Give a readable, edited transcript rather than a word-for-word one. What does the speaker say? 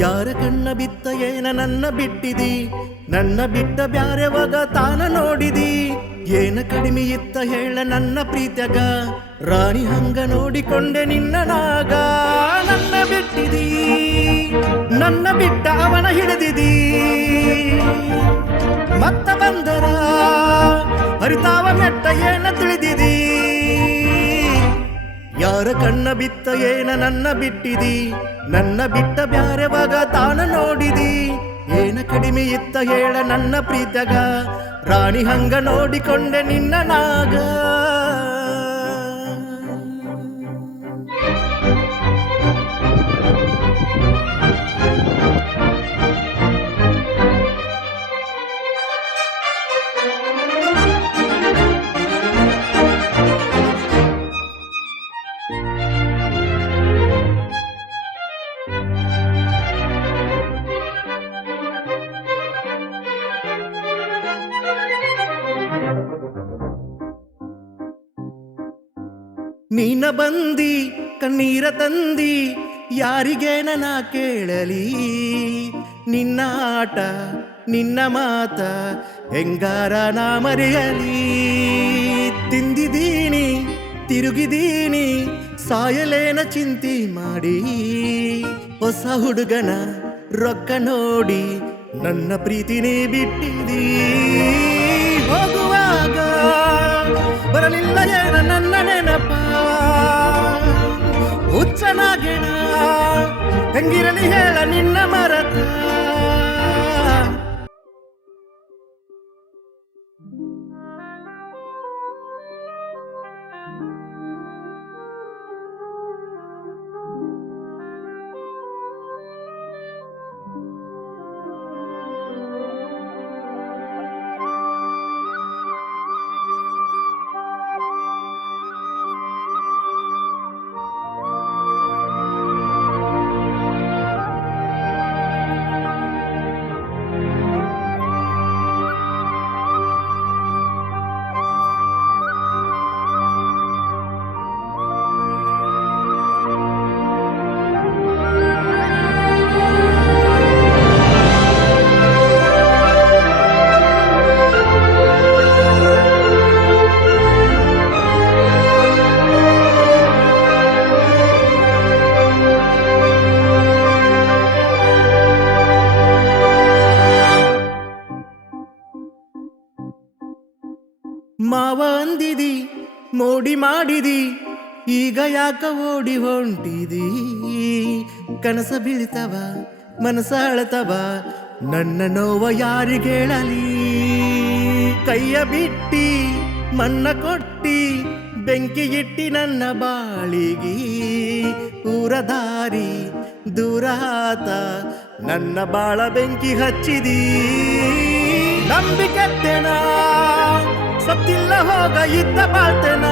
ಯಾರ ಕಣ್ಣ ಬಿತ್ತ ಏನ ನನ್ನ ಬಿಟ್ಟಿದಿ, ನನ್ನ ಬಿಟ್ಟ ಬ್ಯಾರೆವಾಗ ತಾನ ನೋಡಿದಿ. ಏನ ಕಡಿಮೆ ಇತ್ತ ಹೇಳ ನನ್ನ ಪ್ರೀತ್ಯಾಗ, ರಾಣಿ ಹಂಗ ನೋಡಿಕೊಂಡೆ ನಿನ್ನ ನಾಗ. ನನ್ನ ಬಿಟ್ಟಿದಿ, ನನ್ನ ಬಿಟ್ಟ ಅವನ ಹಿಡಿದಿದಿ, ಮತ್ತ ಬಂದರ ಹರಿತಾವ ಮೆಟ್ಟ ಏನ ತಿಳಿದಿದಿ. ಯಾರ ಕಣ್ಣ ಬಿತ್ತ ಏನ ನನ್ನ ಬಿಟ್ಟಿದಿ, ನನ್ನ ಬಿಟ್ಟ ಬ್ಯಾರೆವಾಗ ತಾನ ನೋಡಿದಿ. ಏನ ಕಡಿಮೆ ಇತ್ತ ಹೇಳ ನನ್ನ ಪ್ರೀತ್ಯಾಗ, ರಾಣಿ ಹಂಗ ನೋಡಿಕೊಂಡೆ ನಿನ್ನ ನಾಗ. ನೀನ ಬಂದಿ ಕಣ್ಣೀರ ತಂದಿ, ಯಾರಿಗೇನ ನಾ ಕೇಳಲಿ. ನಿನ್ನ ಆಟ ನಿನ್ನ ಮಾತ ಹೆಂಗಾರ ನಾ ಮರೆಯಲಿ. ತಿಂದಿದೀನಿ ತಿರುಗಿದೀನಿ ಸಾಯಲೇನ ಚಿಂತಿ ಮಾಡಿ. ಹೊಸ ಹುಡುಗನ ರೊಕ್ಕ ನೋಡಿ ನನ್ನ ಪ್ರೀತಿನೇ ಬಿಟ್ಟಿದಿ. ಹೋಗುವಾಗ ಬರಲಿಲ್ಲ ಏನ ನನ್ನ ನೆನಪ, ಹುಚ್ಚನಾಗೆಣ ಹೆಂಗಿರಲಿ ಹೇಳ ನಿನ್ನ ಮರತ. ಮಾವ ಅಂದಿದಿ ಮೋಡಿ ಮಾಡಿದಿ, ಈಗ ಯಾಕ ಓಡಿ ಹೊಂಟಿದಿ. ಕನಸ ಬೀಳ್ತವ ಮನಸ ಅಳತವ, ನನ್ನ ನೋವ ಯಾರಿಗೇಳಲಿ. ಕೈಯ ಬಿಟ್ಟಿ ಮನ್ನ ಕೊಟ್ಟಿ, ಬೆಂಕಿ ಇಟ್ಟಿ ನನ್ನ ಬಾಳಿಗಿ. ಊರ ದಾರಿ ದೂರ ಆತ, ನನ್ನ ಬಾಳ ಬೆಂಕಿ ಹಚ್ಚಿದಿ. ನಂಬಿಕೆತ್ತೇನ ಸತ್ತಿಲ್ಲ ಹೋಗ ಇದ್ದ ಬಾಳ್ತೇನ.